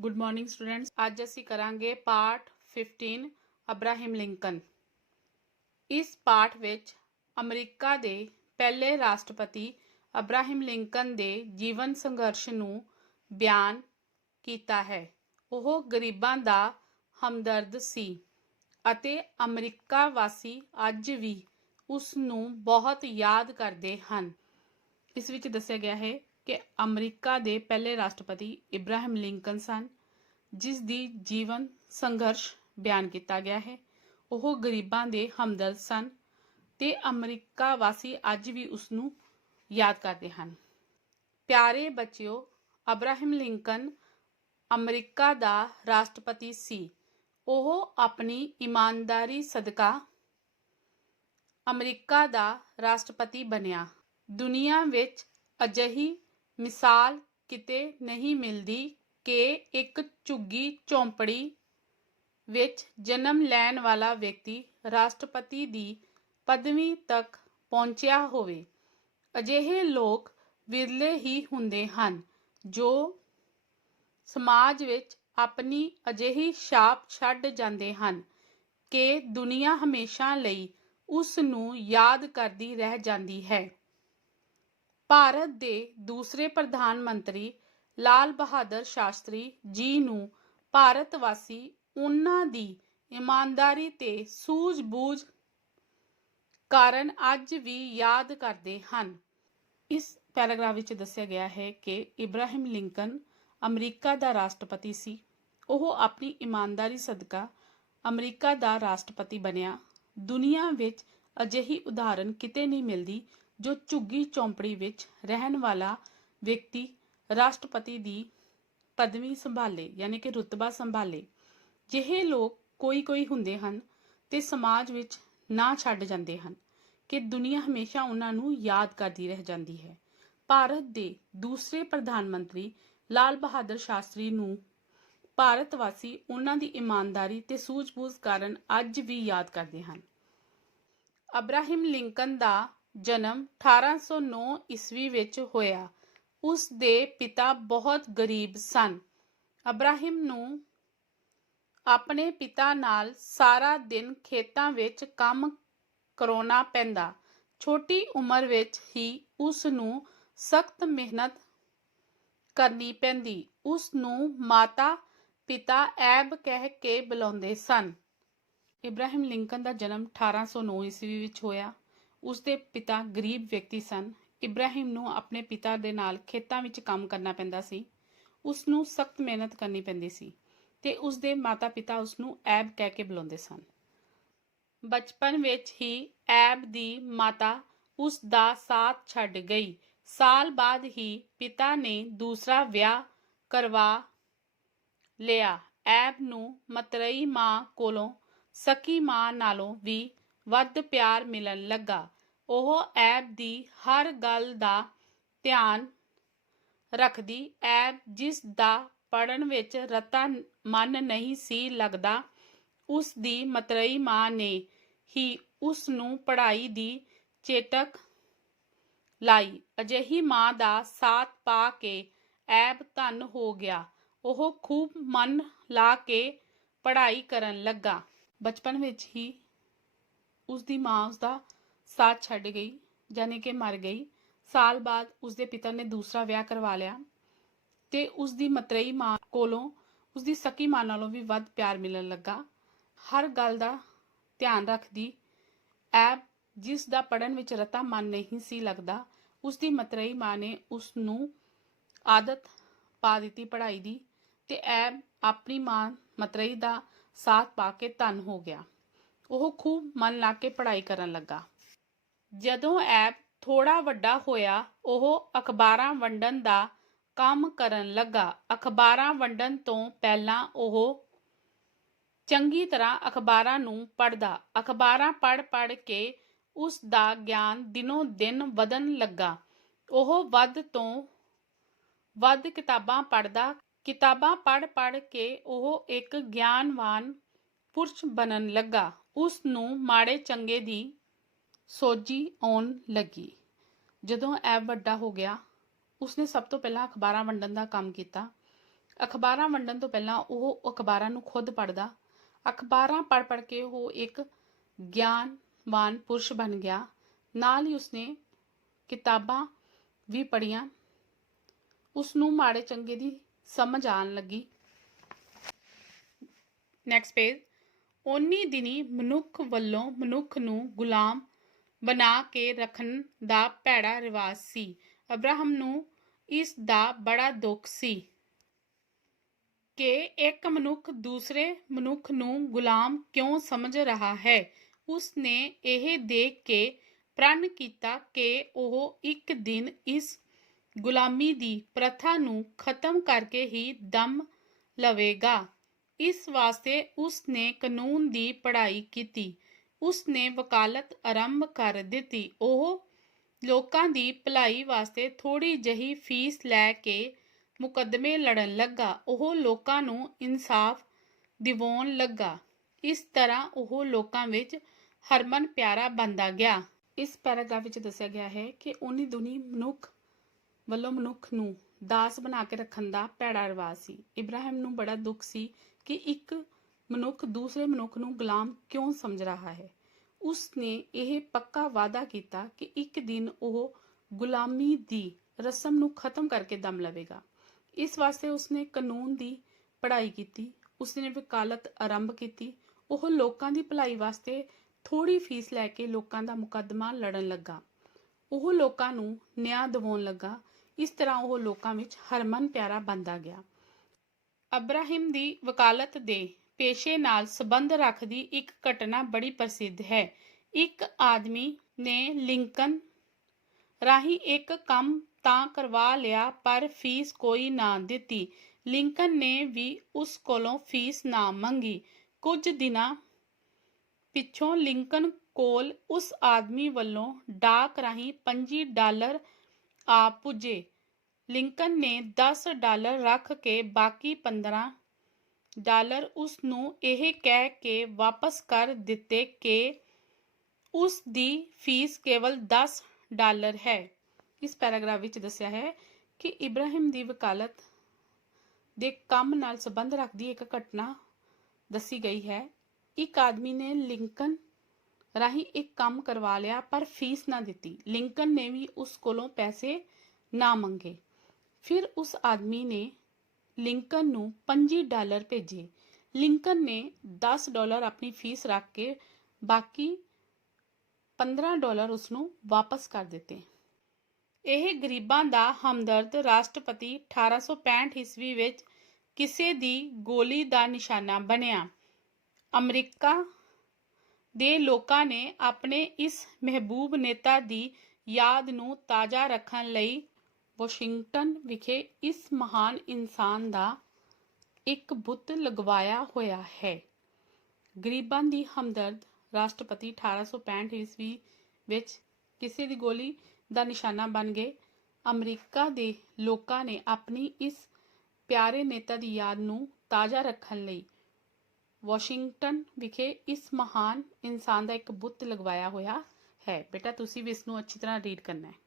Good morning students. ਅੱਜ ਅਸੀਂ ਕਰਾਂਗੇ ਪਾਠ 15 ਅਬਰਾਹਿਮ ਲਿੰਕਨ। ਇਸ ਪਾਠ ਵਿੱਚ ਅਮਰੀਕਾ ਦੇ ਪਹਿਲੇ ਰਾਸ਼ਟਰਪਤੀ ਅਬਰਾਹਿਮ ਲਿੰਕਨ ਦੇ ਜੀਵਨ ਸੰਘਰਸ਼ ਨੂੰ ਬਿਆਨ ਕੀਤਾ ਹੈ। ਉਹ ਗਰੀਬਾਂ ਦਾ ਹਮਦਰਦ ਸੀ ਅਤੇ ਅਮਰੀਕਾ ਵਾਸੀ ਅੱਜ ਵੀ ਉਸ ਨੂੰ ਬਹੁਤ ਯਾਦ ਕਰਦੇ ਹਨ। ਇਸ ਵਿੱਚ ਦੱਸਿਆ ਗਿਆ ਹੈ ਕਿ ਅਮਰੀਕਾ ਦੇ ਪਹਿਲੇ ਰਾਸ਼ਟਰਪਤੀ ਇਬਰਾਹਿਮ ਲਿੰਕਨ ਸਨ, ਜਿਸ ਦੀ ਜੀਵਨ ਸੰਘਰਸ਼ ਬਿਆਨ ਕੀਤਾ ਗਿਆ ਹੈ। ਉਹ ਗਰੀਬਾਂ ਦੇ ਹਮਦਰਦ ਸਨ ਤੇ ਅਮਰੀਕਾ ਵਾਸੀ ਅੱਜ ਵੀ ਉਸ ਨੂੰ ਯਾਦ ਕਰਦੇ ਹਨ। ਪਿਆਰੇ ਬੱਚਿਓ, ਅਬਰਾਹਿਮ ਲਿੰਕਨ ਅਮਰੀਕਾ ਦਾ ਰਾਸ਼ਟਰਪਤੀ ਸੀ। ਉਹ ਆਪਣੀ ਇਮਾਨਦਾਰੀ ਸਦਕਾ ਅਮਰੀਕਾ ਦਾ ਰਾਸ਼ਟਰਪਤੀ ਬਣਿਆ। ਦੁਨੀਆ ਵਿੱਚ ਅਜਿਹੀ ਮਿਸਾਲ ਕਿਤੇ ਨਹੀਂ ਮਿਲਦੀ ਕਿ ਇੱਕ ਝੁੱਗੀ ਝੌਂਪੜੀ ਵਿੱਚ ਜਨਮ ਲੈਣ ਵਾਲਾ ਵਿਅਕਤੀ ਰਾਸ਼ਟਰਪਤੀ ਦੀ ਪਦਵੀ ਤੱਕ ਪਹੁੰਚਿਆ ਹੋਵੇ। ਅਜਿਹੇ ਲੋਕ ਵਿਰਲੇ ਹੀ ਹੁੰਦੇ ਹਨ ਜੋ ਸਮਾਜ ਵਿੱਚ ਆਪਣੀ ਅਜਿਹੀ ਛਾਪ ਛੱਡ ਜਾਂਦੇ ਹਨ ਕਿ ਦੁਨੀਆ ਹਮੇਸ਼ਾ ਲਈ ਉਸ ਨੂੰ ਯਾਦ ਕਰਦੀ ਰਹਿ ਜਾਂਦੀ ਹੈ। ਭਾਰਤ ਦੇ ਦੂਸਰੇ ਪ੍ਰਧਾਨ ਮੰਤਰੀ ਲਾਲ ਬਹਾਦਰ ਸ਼ਾਸਤਰੀ ਜੀ ਨੂੰ ਭਾਰਤ ਵਾਸੀ ਉਹਨਾਂ ਦੀ ਇਮਾਨਦਾਰੀ ਤੇ ਸੂਝ-ਬੂਝ ਕਾਰਨ ਅੱਜ ਵੀ ਯਾਦ ਕਰਦੇ ਹਨ। ਇਸ ਪੈਰਾਗ੍ਰਾਫ ਵਿੱਚ ਦੱਸਿਆ ਗਿਆ ਹੈ ਕਿ ਇਬਰਾਹਿਮ ਲਿੰਕਨ ਅਮਰੀਕਾ ਦਾ ਰਾਸ਼ਟਰਪਤੀ ਸੀ। ਉਹ ਆਪਣੀ ਇਮਾਨਦਾਰੀ ਸਦਕਾ ਅਮਰੀਕਾ ਦਾ ਰਾਸ਼ਟਰਪਤੀ ਬਣਿਆ। ਦੁਨੀਆ ਵਿੱਚ ਅਜਿਹੀ ਉਦਾਹਰਨ ਕਿਤੇ ਨਹੀਂ ਮਿਲਦੀ ਜੋ ਝੁੱਗੀ ਝੌਂਪੜੀ ਵਿੱਚ ਰਹਿਣ ਵਾਲਾ ਵਿਅਕਤੀ ਰਾਸ਼ਟਰਪਤੀ ਦੀ ਪਦਵੀ ਸੰਭਾਲੇ, ਯਾਨੀ ਕਿ ਰੁਤਬਾ ਸੰਭਾਲੇ। ਜਿਹੇ ਲੋਕ ਕੋਈ ਹੁੰਦੇ ਹਨ ਤੇ ਸਮਾਜ ਵਿੱਚ ਨਾ ਛੱਡ ਜਾਂਦੇ ਹਨ ਕਿ ਦੁਨੀਆ ਹਮੇਸ਼ਾ ਉਹਨਾਂ ਨੂੰ ਯਾਦ ਕਰਦੀ ਰਹਿ ਜਾਂਦੀ ਹੈ। ਭਾਰਤ ਦੇ ਦੂਸਰੇ ਪ੍ਰਧਾਨ ਮੰਤਰੀ ਲਾਲ ਬਹਾਦਰ ਸ਼ਾਸਤਰੀ ਨੂੰ ਭਾਰਤ ਵਾਸੀ ਉਹਨਾਂ ਦੀ ਇਮਾਨਦਾਰੀ ਤੇ ਸੂਝ-ਬੂਝ ਕਾਰਨ ਅੱਜ ਵੀ ਯਾਦ ਕਰਦੇ ਹਨ। ਅਬਰਾਹਿਮ ਲਿੰਕਨ ਦਾ ਜਨਮ 1809 ਈਸਵੀ ਵਿੱਚ ਹੋਇਆ। ਉਸ ਦੇ ਪਿਤਾ ਬਹੁਤ ਗਰੀਬ ਸਨ। ਅਬਰਾਹਿਮ ਨੂੰ ਆਪਣੇ ਪਿਤਾ ਨਾਲ ਸਾਰਾ ਦਿਨ ਖੇਤਾਂ ਵਿੱਚ ਕੰਮ ਕਰਾਉਣਾ ਪੈਂਦਾ। ਛੋਟੀ ਉਮਰ ਵਿੱਚ ਹੀ ਉਸ ਨੂੰ ਸਖਤ ਮਿਹਨਤ ਕਰਨੀ ਪੈਂਦੀ। ਉਸ ਨੂੰ ਮਾਤਾ ਪਿਤਾ ਐਬ ਕਹਿ ਕੇ ਬੁਲਾਉਂਦੇ ਸਨ। ਇਬਰਾਹਿਮ ਲਿੰਕਨ ਦਾ ਜਨਮ 1809 ਈਸਵੀ ਵਿੱਚ ਹੋਇਆ। ਉਸ ਦੇ ਪਿਤਾ ਗਰੀਬ ਵਿਅਕਤੀ ਸਨ। ਇਬਰਾਹਿਮ ਨੂੰ ਆਪਣੇ ਪਿਤਾ ਦੇ ਨਾਲ ਖੇਤਾਂ ਵਿੱਚ ਕੰਮ ਕਰਨਾ ਪੈਂਦਾ ਸੀ। ਉਸ ਨੂੰ ਸਖਤ ਮਿਹਨਤ ਕਰਨੀ ਪੈਂਦੀ ਸੀ ਤੇ ਉਸ ਦੇ ਮਾਤਾ ਪਿਤਾ ਉਸ ਨੂੰ ਐਬ ਕਹਿ ਕੇ ਬੁਲਾਉਂਦੇ ਸਨ। ਬਚਪਨ ਵਿੱਚ ਹੀ ਐਬ ਦੀ ਮਾਤਾ ਉਸ ਦਾ ਸਾਥ ਛੱਡ ਗਈ। ਸਾਲ ਬਾਅਦ ਹੀ ਪਿਤਾ ਨੇ ਦੂਸਰਾ ਵਿਆਹ ਕਰਵਾ ਲਿਆ। ਐਬ ਨੂੰ ਮਤਰੇਈ ਮਾਂ ਕੋਲੋਂ ਸਕੀ ਮਾਂ ਨਾਲੋਂ ਵੀ ਵੱਧ ਪਿਆਰ ਮਿਲਣ ਲੱਗਾ। ਉਹ ਐਬ ਦੀ ਹਰ ਗੱਲ ਦਾ ਧਿਆਨ ਰੱਖਦੀ। ਐਬ, ਜਿਸ ਦਾ ਪੜ੍ਹਨ ਵਿੱਚ ਰਤਾ ਮਨ ਨਹੀਂ ਸੀ ਲੱਗਦਾ, ਉਸ ਦੀ ਮਤਰੇਈ ਮਾਂ ਨੇ ਹੀ ਉਸ ਨੂੰ ਪੜ੍ਹਾਈ ਦੀ ਚੇਟਕ ਲਾਈ। ਅਜਿਹੀ ਮਾਂ ਦਾ ਸਾਥ ਪਾ ਕੇ ਐਬ ਧਨ ਹੋ ਗਿਆ। ਉਹ ਖੂਬ ਮਨ ਲਾ ਕੇ ਪੜ੍ਹਾਈ ਕਰਨ ਲੱਗਾ। ਬਚਪਨ ਵਿੱਚ ਹੀ ਉਸ ਦੀ ਮਾਂ ਉਸ ਦਾ ਸਾਥ ਛੱਡ ਗਈ, ਯਾਨੀ ਕਿ ਮਰ ਗਈ। ਸਾਲ ਬਾਅਦ ਉਸ ਦੇ ਪਿਤਾ ਨੇ ਦੂਸਰਾ ਵਿਆਹ ਕਰਵਾ ਲਿਆ ਤੇ ਉਸ ਦੀ ਮਤਰੇਈ ਮਾਂ ਕੋਲੋਂ ਉਸ ਦੀ ਸਕੀ ਮਾਂ ਨਾਲੋਂ ਵੀ ਵੱਧ ਪਿਆਰ ਮਿਲਣ ਲੱਗਾ। ਹਰ ਗੱਲ ਦਾ ਧਿਆਨ ਰੱਖਦੀ। ਐਬ, ਜਿਸ ਦਾ ਪੜ੍ਹਨ ਵਿੱਚ ਰਤਾ ਮਨ ਨਹੀਂ ਸੀ ਲੱਗਦਾ, ਉਸ ਦੀ ਮਤਰੇਈ ਮਾਂ ਨੇ ਉਸ ਨੂੰ ਆਦਤ ਪਾ ਦਿੱਤੀ ਪੜ੍ਹਾਈ ਦੀ ਤੇ ਐਬ ਆਪਣੀ ਮਾਂ ਮਤਰੇਈ ਦਾ ਸਾਥ ਪਾ ਕੇ ਧਨ ਹੋ ਗਿਆ। ਉਹ ਖੂਬ ਮਨ ਲਾ ਕੇ ਪੜ੍ਹਾਈ ਕਰਨ ਲੱਗਾ। ਜਦੋਂ ਐਬ ਥੋੜਾ ਵੱਡਾ ਹੋਇਆ, ਉਹ ਅਖਬਾਰਾਂ ਵੰਡਣ ਦਾ ਕੰਮ ਕਰਨ ਲੱਗਾ। ਅਖਬਾਰਾਂ ਵੰਡਣ ਤੋਂ ਪਹਿਲਾਂ ਉਹ ਚੰਗੀ ਤਰ੍ਹਾਂ ਅਖਬਾਰਾਂ ਨੂੰ ਪੜ੍ਹਦਾ। ਅਖਬਾਰਾਂ ਪੜ੍ਹ ਕੇ ਉਸ ਦਾ ਗਿਆਨ ਦਿਨੋਂ ਦਿਨ ਵਧਣ ਲੱਗਾ। ਉਹ ਵੱਧ ਤੋਂ ਵੱਧ ਕਿਤਾਬਾਂ ਪੜ੍ਹਦਾ। ਕਿਤਾਬਾਂ ਪੜ੍ਹ ਕੇ ਉਹ ਇੱਕ ਗਿਆਨਵਾਨ ਪੁਰਸ਼ ਬਣਨ ਲੱਗਾ। ਉਸ ਨੂੰ ਮਾੜੇ ਚੰਗੇ ਦੀ ਸੋਝੀ ਆਉਣ ਲੱਗੀ। ਜਦੋਂ ਐਬ ਵੱਡਾ ਹੋ ਗਿਆ, ਉਸਨੇ ਸਭ ਤੋਂ ਪਹਿਲਾਂ ਅਖਬਾਰਾਂ ਵੰਡਣ ਦਾ ਕੰਮ ਕੀਤਾ। ਅਖਬਾਰਾਂ ਵੰਡਣ ਤੋਂ ਪਹਿਲਾਂ ਉਹ ਅਖਬਾਰਾਂ ਨੂੰ ਖੁਦ ਪੜ੍ਹਦਾ। ਅਖਬਾਰਾਂ ਪੜ੍ਹ ਕੇ ਉਹ ਇੱਕ ਗਿਆਨਵਾਨ ਪੁਰਸ਼ ਬਣ ਗਿਆ। ਨਾਲ ਹੀ ਉਸਨੇ ਕਿਤਾਬਾਂ ਵੀ ਪੜ੍ਹੀਆਂ। ਉਸਨੂੰ ਮਾੜੇ ਚੰਗੇ ਦੀ ਸਮਝ ਆਉਣ ਲੱਗੀ। Next page. ਓਨੀ ਦਿਨੀ ਮਨੁੱਖ ਵੱਲੋਂ ਮਨੁੱਖ ਨੂੰ ਗੁਲਾਮ ਬਣਾ ਕੇ ਰੱਖਣ ਦਾ ਭੈੜਾ ਰਿਵਾਜ ਸੀ। ਅਬਰਾਹਮ ਨੂੰ ਇਸ ਦਾ ਬੜਾ ਦੁੱਖ ਸੀ ਕਿ ਇੱਕ ਮਨੁੱਖ ਦੂਸਰੇ ਮਨੁੱਖ ਨੂੰ ਗੁਲਾਮ ਕਿਉਂ ਸਮਝ ਰਿਹਾ ਹੈ। ਉਸ ਨੇ ਇਹ ਦੇਖ ਕੇ ਪ੍ਰਣ ਕੀਤਾ ਕਿ ਉਹ ਇੱਕ ਦਿਨ ਇਸ ਗੁਲਾਮੀ ਦੀ ਪ੍ਰਥਾ ਨੂੰ ਖਤਮ ਕਰਕੇ ਹੀ ਦਮ ਲਵੇਗਾ। ਇਸ ਵਾਸਤੇ ਉਸ ਨੇ ਕਾਨੂੰਨ ਦੀ ਪੜ੍ਹਾਈ ਕੀਤੀ। ਉਸ ਨੇ ਵਕਾਲਤ ਆਰੰਭ ਕਰ ਦਿੱਤੀ। ਉਹ ਲੋਕਾਂ ਦੀ ਭਲਾਈ ਵਾਸਤੇ ਥੋੜ੍ਹੀ ਜਿਹੀ ਫੀਸ ਲੈ ਕੇ ਮੁਕੱਦਮੇ ਲੜਨ ਲੱਗਾ। ਉਹ ਲੋਕਾਂ ਨੂੰ ਇਨਸਾਫ ਦਿਵਾਉਣ ਲੱਗਾ। ਇਸ ਤਰ੍ਹਾਂ ਉਹ ਲੋਕਾਂ ਵਿੱਚ ਹਰਮਨ ਪਿਆਰਾ ਬਣਦਾ ਗਿਆ। ਇਸ ਪੈਰਾਗ੍ਰਾਫ ਵਿੱਚ ਦੱਸਿਆ ਗਿਆ ਹੈ ਕਿ ਓਨੀ ਦੁਨੀ ਮਨੁੱਖ ਵੱਲੋਂ ਮਨੁੱਖ ਨੂੰ ਦਾਸ ਬਣਾ ਕੇ ਰੱਖਣ ਦਾ ਭੈੜਾ ਰਿਵਾਜ ਸੀ। ਇਬਰਾਹਿਮ ਨੂੰ ਬੜਾ ਦੁੱਖ ਸੀ ਕਿ ਇੱਕ ਮਨੁੱਖ ਦੂਸਰੇ ਮਨੁੱਖ ਨੂੰ ਗੁਲਾਮ ਕਿਉਂ ਸਮਝ ਰਿਹਾ ਹੈ। ਉਸ ਨੇ ਇਹ ਪੱਕਾ ਵਾਅਦਾ ਕੀਤਾ ਕਿ ਇੱਕ ਦਿਨ ਉਹ ਗੁਲਾਮੀ ਦੀ ਰਸਮ ਨੂੰ ਖਤਮ ਕਰਕੇ ਦਮ ਲਵੇਗਾ। ਇਸ ਵਾਸਤੇ ਉਸਨੇ ਕਾਨੂੰਨ ਦੀ ਪੜ੍ਹਾਈ ਕੀਤੀ। ਉਸਨੇ ਵਕਾਲਤ ਆਰੰਭ ਕੀਤੀ। ਉਹ ਲੋਕਾਂ ਦੀ ਭਲਾਈ ਵਾਸਤੇ ਥੋੜ੍ਹੀ ਫੀਸ ਲੈ ਕੇ ਲੋਕਾਂ ਦਾ ਮੁਕੱਦਮਾ ਲੜਨ ਲੱਗਾ। ਉਹ ਲੋਕਾਂ ਨੂੰ ਨਿਆਂ ਦਿਵਾਉਣ ਲੱਗਾ। ਇਸ ਤਰ੍ਹਾਂ ਉਹ ਲੋਕਾਂ ਵਿੱਚ ਹਰਮਨ ਪਿਆਰਾ ਬਣਦਾ ਗਿਆ। ਅਬਰਾਹਿਮ ਦੀ ਵਕਾਲਤ ਦੇ ਪੇਸ਼ੇ ਨਾਲ ਸੰਬੰਧ ਰੱਖਦੀ ਇੱਕ ਘਟਨਾ ਬੜੀ ਪ੍ਰਸਿੱਧ ਹੈ। ਇੱਕ ਆਦਮੀ ਨੇ ਲਿੰਕਨ ਰਾਹੀਂ ਇੱਕ ਕੰਮ ਤਾਂ ਕਰਵਾ ਲਿਆ ਪਰ ਫੀਸ ਕੋਈ ਨਾ ਦਿੱਤੀ। ਲਿੰਕਨ ਨੇ ਵੀ ਉਸ ਕੋਲੋਂ ਫੀਸ ਨਾ ਮੰਗੀ। ਕੁਝ ਦਿਨਾਂ ਪਿੱਛੋਂ ਲਿੰਕਨ ਕੋਲ ਉਸ ਆਦਮੀ ਵੱਲੋਂ ਡਾਕ ਰਾਹੀਂ $25 ਆ ਪੁੱਜੇ। ਲਿੰਕਨ ਨੇ $10 ਰੱਖ ਕੇ ਬਾਕੀ $15 ਉਸ ਨੂੰ ਇਹ ਕਹਿ ਕੇ ਵਾਪਸ ਕਰ ਦਿੱਤੇ ਕਿ ਉਸ ਦੀ ਫੀਸ ਕੇਵਲ $10 ਹੈ। ਇਸ ਪੈਰਾਗ੍ਰਾਫ ਵਿੱਚ ਦੱਸਿਆ ਹੈ ਕਿ ਇਬਰਾਹਿਮ ਦੀ ਵਕਾਲਤ ਦੇ ਕੰਮ ਨਾਲ ਸੰਬੰਧ ਰੱਖਦੀ ਇੱਕ ਘਟਨਾ ਦੱਸੀ ਗਈ ਹੈ। ਇੱਕ ਆਦਮੀ ਨੇ ਲਿੰਕਨ ਰਾਹੀਂ ਇੱਕ ਕੰਮ ਕਰਵਾ ਲਿਆ ਪਰ ਫੀਸ ਨਾ ਦਿੱਤੀ। ਲਿੰਕਨ ਨੇ ਵੀ ਉਸ ਕੋਲੋਂ ਪੈਸੇ ਨਾ ਮੰਗੇ। ਫਿਰ ਉਸ ਆਦਮੀ ਨੇ ਲਿੰਕਨ ਨੂੰ $25 ਭੇਜੇ। ਲਿੰਕਨ ਨੇ $10 ਆਪਣੀ ਫੀਸ ਰੱਖ ਕੇ ਬਾਕੀ $15 ਉਸ ਨੂੰ ਵਾਪਸ ਕਰ ਦਿੱਤੇ। ਇਹ ਗਰੀਬਾਂ ਦਾ ਹਮਦਰਦ ਰਾਸ਼ਟਰਪਤੀ 1865 ਈਸਵੀ ਵਿੱਚ ਕਿਸੇ ਦੀ ਗੋਲੀ ਦਾ ਨਿਸ਼ਾਨਾ ਬਣਿਆ। ਅਮਰੀਕਾ ਦੇ ਲੋਕਾਂ ਨੇ ਆਪਣੇ ਇਸ ਮਹਿਬੂਬ ਨੇਤਾ ਦੀ ਯਾਦ ਨੂੰ ਤਾਜ਼ਾ ਰੱਖਣ ਲਈ ਵਾਸ਼ਿੰਗਟਨ ਵਿਖੇ ਇਸ ਮਹਾਨ ਇਨਸਾਨ ਦਾ ਇੱਕ ਬੁੱਤ ਲਗਵਾਇਆ ਹੋਇਆ ਹੈ। ਗਰੀਬਾਂ ਦੀ ਹਮਦਰਦ ਰਾਸ਼ਟਰਪਤੀ 1865 ਈਸਵੀ ਵਿੱਚ ਕਿਸੇ ਦੀ ਗੋਲੀ ਦਾ ਨਿਸ਼ਾਨਾ ਬਣ ਗਏ। ਅਮਰੀਕਾ ਦੇ ਲੋਕਾਂ ਨੇ ਆਪਣੀ ਇਸ ਪਿਆਰੇ ਨੇਤਾ ਦੀ ਯਾਦ ਨੂੰ ਤਾਜ਼ਾ ਰੱਖਣ ਲਈ ਵਾਸ਼ਿੰਗਟਨ ਵਿਖੇ ਇਸ ਮਹਾਨ ਇਨਸਾਨ ਦਾ ਇੱਕ ਬੁੱਤ ਲਗਵਾਇਆ ਹੋਇਆ ਹੈ। ਬੇਟਾ ਤੁਸੀਂ ਵੀ ਇਸ ਨੂੰ ਅੱਛੀ ਤਰ੍ਹਾਂ ਰੀਡ ਕਰਨਾ ਹੈ।